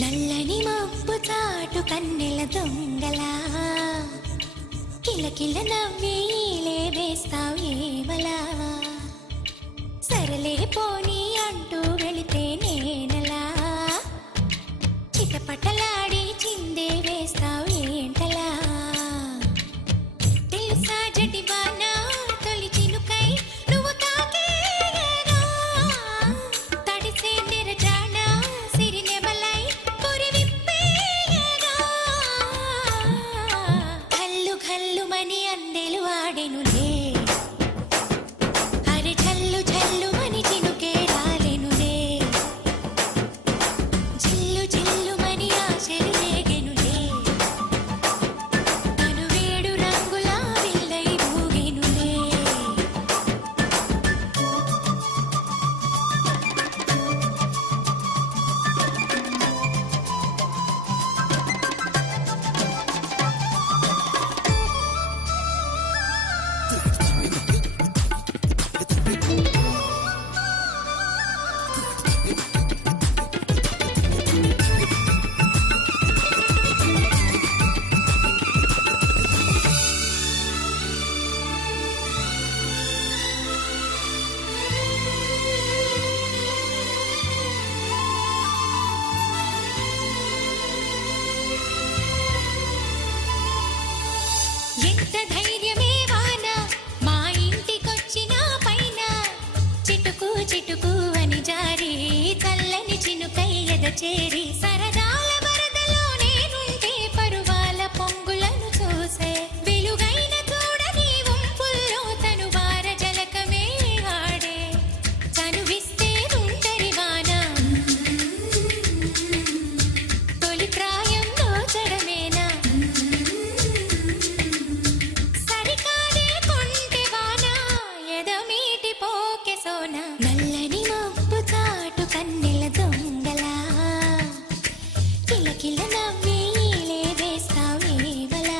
నల్లని మబ్బు చాటు కన్నెల దొంగలా కిలకిల నవ్వేలే వేస్తావు ఏవలా సరలే పోనీ అంటూ వెళితే నేనలా చిటపటలాడి చిందే వేస్తావు ఏంటలా తెలుసా జటివానా తొలి చినుకై నువ్వు తాకేయగా తడిసే నిరజానా సిరినెమలై పురి విప్పేయగా కల్లు కల్లుమని అందెలు ఆడెనులే అరే జల్లు జల్లుమని చినుకే రాలెనులే జిల్లు జిల్లుమని ఆశలు రేగెనులే తను వేడు రంగులా విల్లై ఊగెనులే ఎంత ధైర్యమే వాన మా ఇంటికొచ్చిన పైన చిటుకు చిటుకు అని జారి చల్లని చినుకై ఎద చేరి సరదాల వరదలో నేనుంటే పరువాల పొంగులను చూసే వెలుగైన చూడని వంపుల్లో తను వార జలకమే ఆడే చనువిస్తే ఉంటరి వాన తొలి ప్రాయం దోచడమేనా సరికాదే కొంటె వాన ఎదమీటి పోకె సోన నల్లని మబ్బు చాటు కన్నెల దొంగలా కిలకిల నవ్వేలే వేస్తావు ఏవలా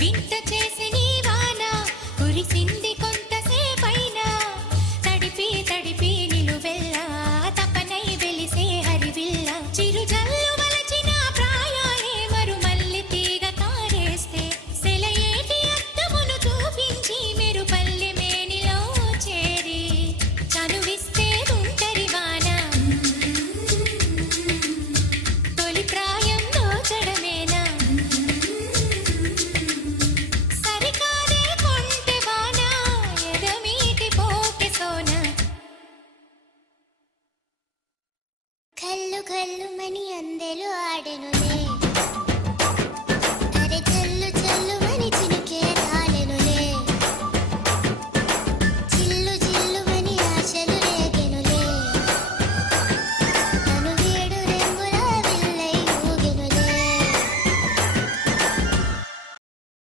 వింత చేసి నీ వాన కురిసింది కొంతసేపైనా తడిపి తడిపి నిలువెల్లా తపనై వెలిసే హరివిల్లా చిరు జల్లు వలచిన ప్రాయాలే మరుమల్లి తీగ తారేస్తే సెలయేటి అద్దమును చూపించి మెరుపల్లి మేనిలో చేరి చనువిస్తే ఉంటరి వాన తొలి ప్రాయం దోచడమేనా సరికాదే కొంటె వాన ఎదమీటి పోకె సోన కల్లు కల్లుమని అందెలు ఆడెనులే